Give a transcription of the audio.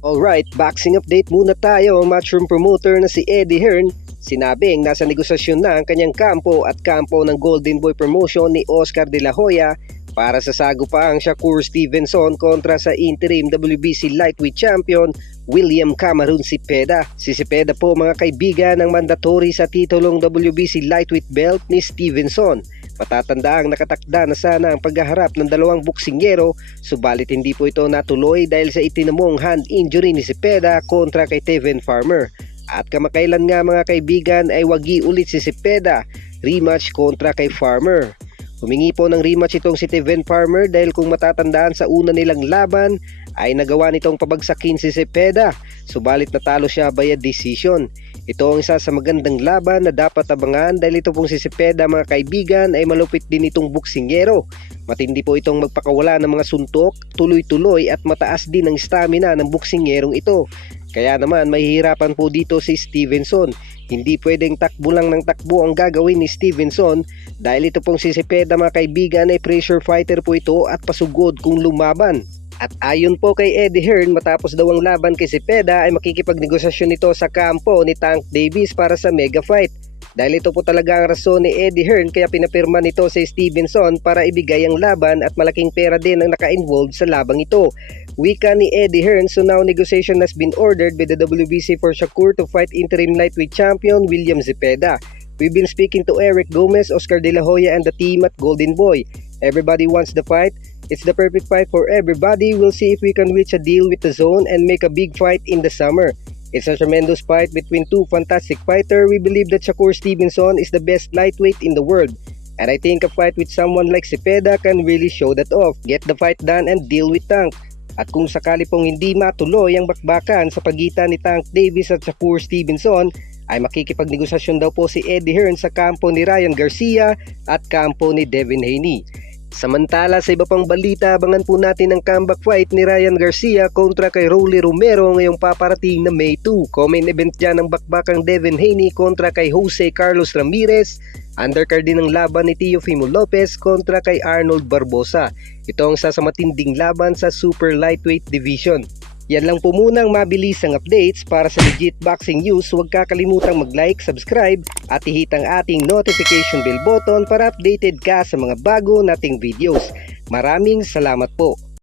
Alright, boxing update muna tayo. Ang matchroom promoter na si Eddie Hearn sinabing nasa negosasyon na ang kanyang kampo at kampo ng Golden Boy promotion ni Oscar De La Hoya para sa sagupaang Shakur Stevenson kontra sa interim WBC lightweight champion William Cameron Cepeda. Si Cepeda po mga kaibigan ang mandatory sa titulong WBC lightweight belt ni Stevenson. Matatandaang nakatakda na sana ang paghaharap ng dalawang boksingero, subalit hindi po ito natuloy dahil sa itinamong hand injury ni Cepeda kontra kay Tevin Farmer. At kamakailan nga mga kaibigan ay wagi ulit si Cepeda, rematch kontra kay Farmer. Humingi po ng rematch itong si Tevin Farmer dahil kung matatandaan sa una nilang laban ay nagawa nitong pabagsakin si Cepeda, subalit natalo siya via decision. Ito ang isa sa magandang laban na dapat abangan dahil ito pong si Cepeda mga kaibigan ay malupit din itong boksingero. Matindi po itong magpakawala ng mga suntok, tuloy-tuloy at mataas din ang stamina ng boksingerong ito. Kaya naman mahihirapan po dito si Stevenson. Hindi pwedeng takbo lang ng takbo ang gagawin ni Stevenson dahil ito pong si Cepeda mga kaibigan ay pressure fighter po ito at pasugod kung lumaban. At ayon po kay Eddie Hearn, matapos daw ang laban kay Cepeda ay makikipagnegosasyon ito sa kampo ni Tank Davis para sa mega fight. Dahil ito po talaga ang rason ni Eddie Hearn kaya pinapirma nito si Stevenson para ibigay ang laban at malaking pera din ang naka-involved sa labang ito. Wika ni Eddie Hearn, so now negotiation has been ordered by the WBC for Shakur to fight interim lightweight champion William Cepeda. We've been speaking to Eric Gomez, Oscar De La Hoya and the team at Golden Boy. Everybody wants the fight. It's the perfect fight for everybody. We'll see if we can reach a deal with the zone and make a big fight in the summer. It's a tremendous fight between two fantastic fighters. We believe that Shakur Stevenson is the best lightweight in the world. And I think a fight with someone like Cepeda can really show that off. Get the fight done and deal with Tank. At kung sakali pong hindi matuloy ang bakbakan sa pagitan ni Tank Davis at Shakur Stevenson, ay makikipagnegosasyon daw po si Eddie Hearn sa kampo ni Ryan Garcia at kampo ni Devin Haney. Samantala sa iba pang balita, abangan po natin ang comeback fight ni Ryan Garcia kontra kay Rolly Romero ngayong paparating na May 2. Comment event dyan ang bakbakang Devin Haney kontra kay Jose Carlos Ramirez. Undercard din ang laban ni Teofimo Lopez kontra kay Arnold Barbosa. Ito ang isa sa matinding laban sa super lightweight division. Yan lang po muna ang mabilisang updates. Para sa legit boxing news, huwag kakalimutang mag-like, subscribe at i-hit ang ating notification bell button para updated ka sa mga bago nating videos. Maraming salamat po.